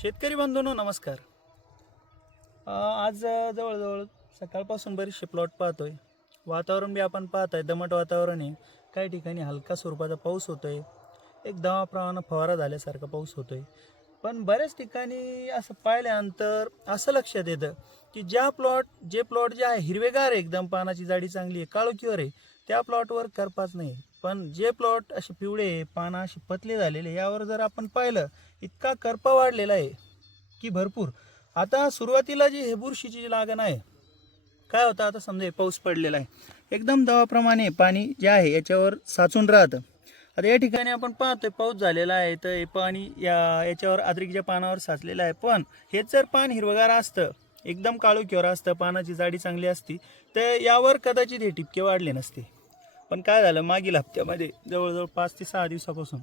शेतकरी बंधूंनो नमस्कार. आज जवळजवळ सकाळपासून बरेचसे प्लॉट पाहतोय. वातावरण बी आपण पाहत आहे दमट वातावरण आहे. काही ठिकाणी हलका स्वरूपाचा पाऊस होतोय. एक दमाप्रमाणे फवारा झाल्यासारखा पाऊस होतोय. पण बऱ्याच ठिकाणी असं पाहिल्यानंतर असं लक्षात येतं की ज्या प्लॉट जे प्लॉट जे आहे हिरवेगार आहे एकदम पानाची जाडी चांगली आहे काळोखीवर आहे त्या प्लॉटवर करपाच नाही. पण जे प्लॉट असे पिवळे पानं असे पतले झालेले यावर जर आपण पाहिलं इतका करपा वाढलेला आहे की भरपूर. आता सुरुवातीला जी हे बुरशीची जी लागण आहे काय होतं आता समजा हे पाऊस पडलेला आहे. एकदम दवाप्रमाणे पाणी जे आहे याच्यावर साचून राहतं. आता या ठिकाणी आपण पाहतोय पाऊस झालेला आहे तर हे पाणी या याच्यावर आद्रिकच्या पानावर साचलेलं आहे. पण हेच जर पान हिरवगार असतं एकदम काळोखीवर असतं पानाची जाडी चांगली असती तर यावर कदाचित हे टिपके वाढले नसते. पण काय झालं मागील हप्त्यामध्ये जवळजवळ पाच ते सहा दिवसापासून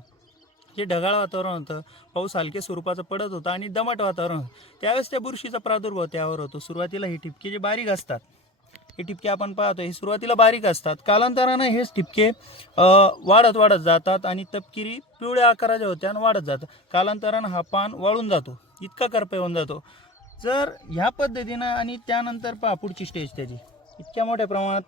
जे ढगाळ वातावरण होतं पाऊस हलक्या स्वरूपाचं पडत होता आणि दमट वातावरण होतं. त्यावेळेस त्या बुरशीचा प्रादुर्भाव त्यावर होतो. सुरुवातीला हे ठिपके जे बारीक असतात हे ठिपके आपण पाहतो हे सुरुवातीला बारीक असतात. कालांतरानं हेच ठिपके वाढत वाढत जातात आणि तपकिरी पिवळ्या आकाराच्या होत्या आणि वाढत जातात कालांतरानं हा पान वाळून जातो इतका करपा येऊन जातो. जर ह्या पद्धतीनं आणि त्यानंतर पहा पुढची स्टेज त्याची. इतक्या मोठ्या प्रमाणात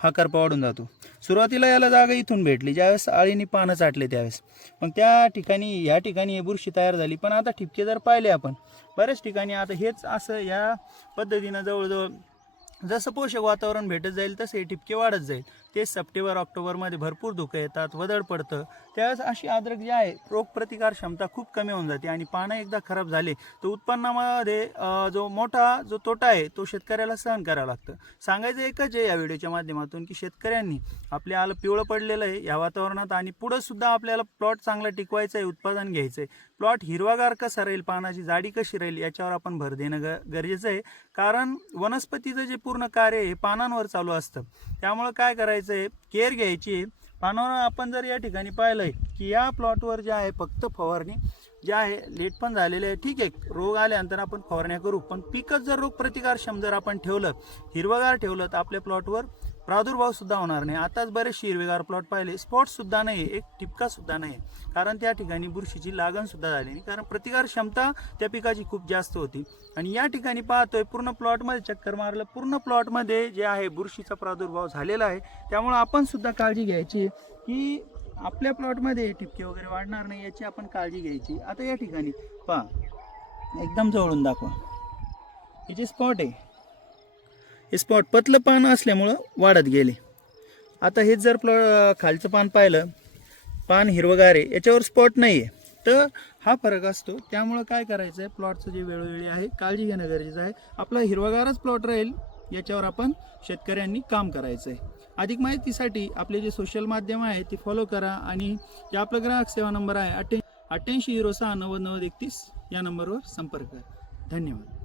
हा करपा वाढून जातो. सुरुवातीला याला जागा इथून भेटली ज्यावेळेस आळीने पानं चाटले त्यावेळेस. मग त्या ठिकाणी ह्या ठिकाणी हे बुरशी तयार झाली. पण आता ठिपके जर पाहिले आपण बऱ्याच ठिकाणी आता हेच असं या पद्धतीनं जवळजवळ जसं पोषक वातावरण भेटत जाईल तसे ठिपके वाढत जाईल. ते सप्टेंबर ऑक्टोबरमध्ये भरपूर धुकं येतात वदळ पडतं. त्यावेळेस अशी आद्रक जी आहे रोगप्रतिकार क्षमता खूप कमी होऊन जाते आणि पानं एकदा खराब झाले तर उत्पन्नामध्ये जो मोठा जो तोटा आहे तो शेतकऱ्याला सहन करावं लागतं. सांगायचं एकच आहे या व्हिडिओच्या माध्यमातून की शेतकऱ्यांनी आपल्या आलं पिवळं पडलेलं आहे या वातावरणात आणि पुढंसुद्धा आपल्याला प्लॉट चांगला टिकवायचा आहे उत्पादन घ्यायचं आहे. प्लॉट हिरवागार कसा राहील पानाची जाडी कशी राहील याच्यावर आपण भर देणं ग गरजेचं आहे. कारण वनस्पतीचं जे पूर्ण कार्य हे पानांवर चालू असतं. त्यामुळं काय करायचं आहे केअर घ्यायची. पानावर आपण जर या ठिकाणी पाहिलंय की या प्लॉटवर जे आहे फक्त फवारणी जे आहे लेट पण झालेले आहे. ठीक आहे रोग आल्यानंतर आपण फवारण्या करू. पण पिकच जर रोगप्रतिकारक्षम जर आपण ठेवलं हिरवगार ठेवलं तर आपल्या प्लॉटवर प्रादुर्भाव सुद्धा होणार नाही. आताच बरेचसे हिरवेगार प्लॉट पाहिले. स्पॉट सुद्धा नाही एक टिपका सुद्धा नाही कारण त्या ठिकाणी बुरशीची लागण सुद्धा झाली नाही. कारण प्रतिकार क्षमता त्या पिकाची खूप जास्त होती. आणि या ठिकाणी पाहतोय पूर्ण प्लॉटमध्ये चक्कर मारलं. पूर्ण प्लॉटमध्ये जे आहे बुरशीचा प्रादुर्भाव झालेला आहे. त्यामुळे आपण सुद्धा काळजी घ्यायची की आपल्या प्लॉटमध्ये टिपके वगैरे वाढणार नाही याची आपण काळजी घ्यायची. आता या ठिकाणी पहा. एकदम जवळून दाखवा. हे जे स्पॉट आहे हे स्पॉट पतलं पान असल्यामुळं वाढत गेले. आता हेच जर प्लॉ खालचं पान पाहिलं पान हिरवगार आहे याच्यावर स्पॉट नाही आहे तर हा फरक असतो. त्यामुळं काय करायचं आहे प्लॉटचं जे वेळोवेळी आहे काळजी घेणं गरजेचं आहे. आपला हिरवागारच प्लॉट राहील याच्यावर आपण शेतकऱ्यांनी काम करायचं आहे अधिक माहितीसाठी आपले जे सोशल माध्यम आहे ते फॉलो करा आणि जे आपला ग्राहक सेवा नंबर आहे अठ्ठ्या अठ्ठ्याऐंशी झिरो सहा नव्वद नव्वद एकतीस या नंबरवर संपर्क करा. धन्यवाद.